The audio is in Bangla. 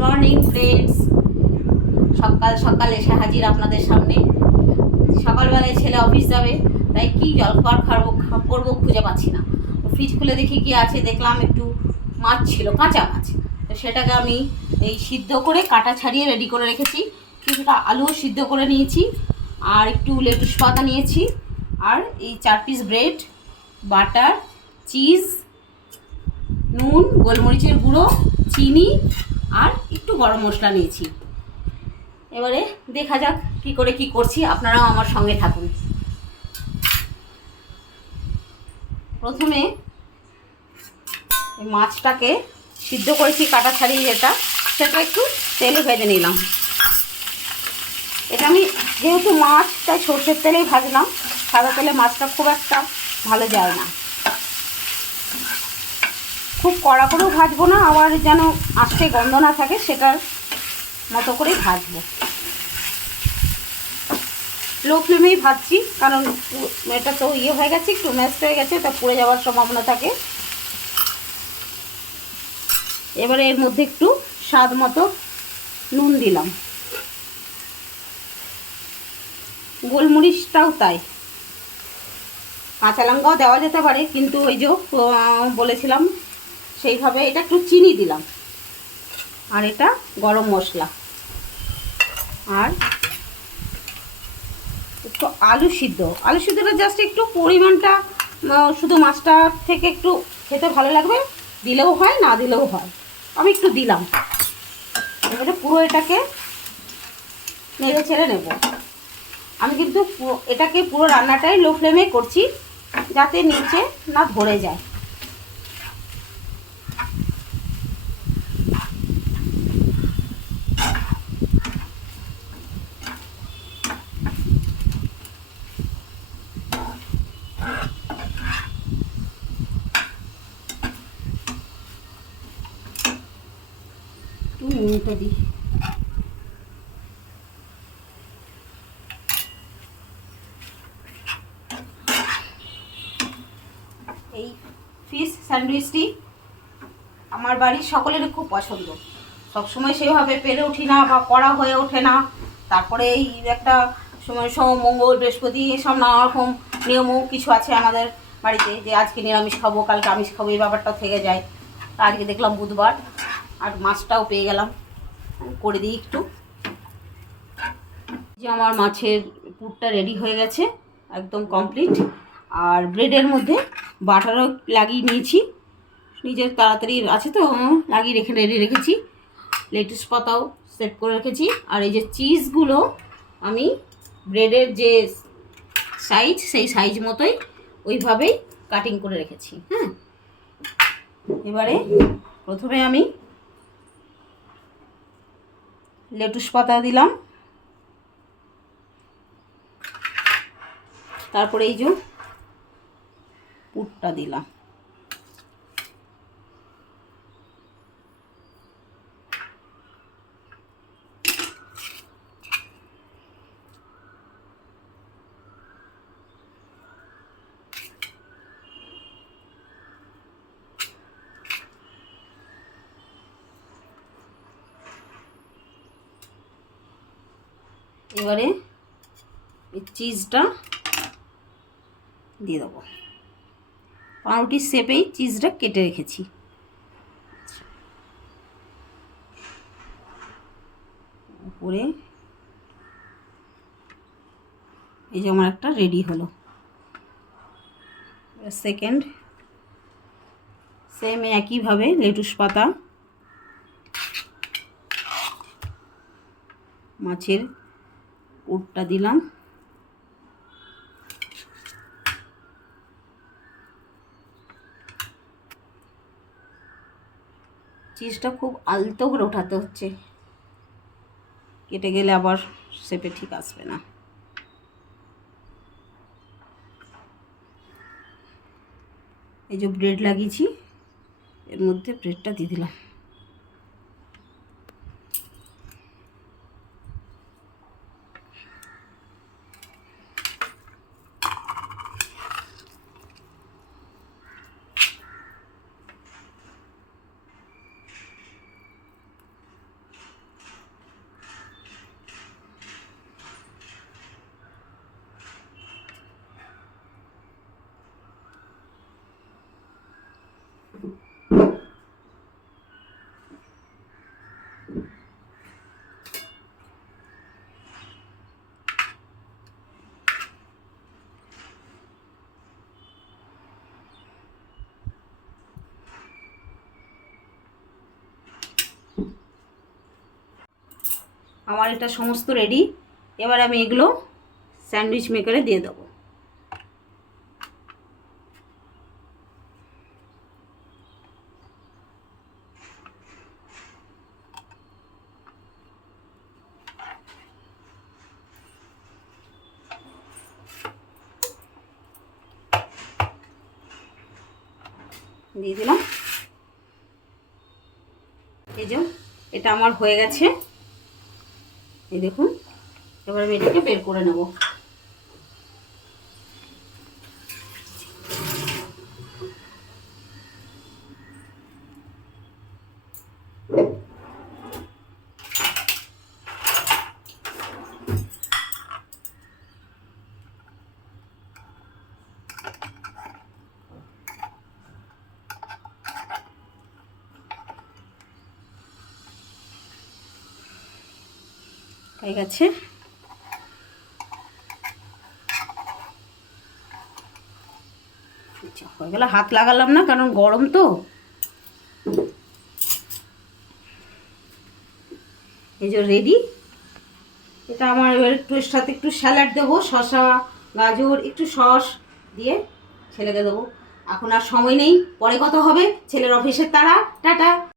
Morning friends. সকাল সকাল এসে হাজির আপনাদের সামনে। সকালবেলায় ছেলে অফিস যাবে, তাই কি জলখাবার করবো খুঁজে পাচ্ছি না। তো ফ্রিজ খুলে দেখি কি আছে, দেখলাম একটু মাছ ছিল, কাঁচা মাছ। তো সেটাকে আমি এই সিদ্ধ করে কাটা ছাড়িয়ে রেডি করে রেখেছি। কিছুটা আলুও সিদ্ধ করে নিয়েছি, আর একটু লেটুস পাতা নিয়েছি, আর এই 4 পিস ব্রেড, বাটার, চিজ, নুন, গোলমরিচের গুঁড়ো, চিনি আর একটু গরম মশলা নিয়েছি। এবারে দেখা যাক কি করে কি করছি, আপনারাও আমার সঙ্গে থাকুন। প্রথমে মাছটাকে সিদ্ধ করেছি কাটা ছাড়িয়ে, সেটা একটু তেলে ভেজে নিলাম। এটা আমি যেহেতু মাছ, তাই সর্ষের তেলেই ভাজলাম। সাদা তেলে মাছটা খুব একটা ভালো যায় না। খুব কড়া করেও ভাজবো না, আবার যেন আস্তে গন্ধ না থাকে, সেটার মতো করেই ভাজবো। লো ফ্লেমেই ভাজছি, কারণ এটা তো হয়ে গেছে, একটু ম্যাশড হয়ে গেছে, তা পুড়ে যাওয়ার সম্ভাবনা থাকে। এবারে এর মধ্যে একটু স্বাদ মতো নুন দিলাম, গোলমরিচটাও তাই। কাঁচা লঙ্কাও দেওয়া যেতে পারে, কিন্তু ওই যে বলেছিলাম সেইভাবে। এটা একটু চিনি দিলাম, আর এটা গরম মশলা, আর একটু আলু সিদ্ধটা জাস্ট একটু পরিমাণটা, শুধু মাছটা থেকে একটু খেতে ভালো লাগবে, দিলেও হয়, না দিলেও হয়, আমি একটু দিলাম। এবারে পুরো এটাকে নেড়ে ছেড়ে নেব। আমি কিন্তু এটাকে পুরো রান্নাটাই লো ফ্লেমে করছি, যাতে নিচে না ধরে যায়। একটু নুনটা দিই। এই ফিশ স্যান্ডউইচটি আমার বাড়ির সকলেরই খুব পছন্দ। সবসময় সেভাবে পেরে উঠি না, বা করা হয়ে ওঠে না। তারপরে এই একটা সময় সোম, মঙ্গল, বৃহস্পতি, এসব নানা রকম নিয়মও কিছু আছে আমাদের বাড়িতে, যে আজকে নিরামিষ খাবো, কালকে আমিষ খাবো, এই ব্যাপারটা থেকে যায়। তা আজকে দেখলাম বুধবার, আর মাছটাও পেয়ে গেলাম, করে দিই একটু। যে আমার মাছের পুরটা রেডি হয়ে গেছে, একদম কমপ্লিট। আর ব্রেডের মধ্যে বাটারও লাগিয়ে নিয়েছি, নিজের তাড়াতাড়ি আছে তো লাগিয়ে রেডি রেখেছি। লেটুস পাতাও সেট করে রেখেছি। আর এই যে চিজগুলো আমি ব্রেডের যে সাইজ, সেই সাইজ মতোই ওইভাবেই কাটিং করে রেখেছি। হ্যাঁ, এবারে প্রথমে আমি লেটুস পাতা দিলাম, তারপরে এই যে পুরটা দিলাম। এবারে এই চিজটা দিয়ে দেবো। পাউরুটির শেপেই চিজটা কেটে রেখেছি। উপরে এই যে আমার একটা রেডি হলো। সেকেন্ড সেম একইভাবে লেটুস পাতা, মাছের পুরটা দিলাম, চিজটা খুব আলতো করে ওঠাতে হচ্ছে, কেটে গেলে আবার শেপে ঠিক আসবে না। এই যে ব্রেড লাগিয়েছি, এর মধ্যে ব্রেডটা দিয়ে দিলাম। আমার এটা সমস্ত রেডি। এবার আমি এগুলো স্যান্ডউইচ মেকারে দিয়ে দেবো। দিয়ে দিলাম। এই যে এটা আমার হয়ে গেছে, এই দেখুন। এবার আমি এটাকে বের করে নেব। হয়ে গেছে। আচ্ছা, হয়ে গেল। হাত লাগালাম না কারণ গরম তো। এই যে রেডি। এটা আমার এবার একটু এর সাথে একটু স্যালাড দেবো, শসা গাজর একটু সস দিয়ে ছেলেকে দেবো। এখন আর সময় নেই, পরে কথা হবে, ছেলের অফিসের তাড়া। টাটা।